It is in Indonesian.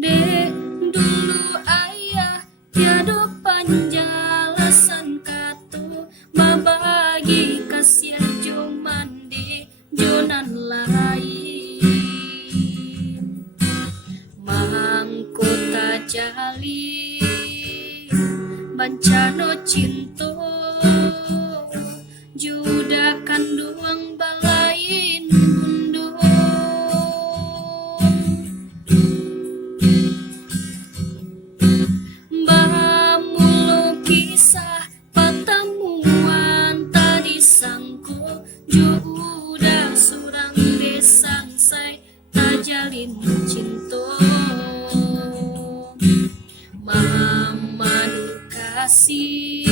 Dek dulu ayah tiada panjalasan katu mabagi kasihan cuman di jonan lain mangkota jali bancano cinto juda kanduang balain gundu bamulo kisah patamuan tadi sangko juda surang desang say tajalin cinto mamadu kasih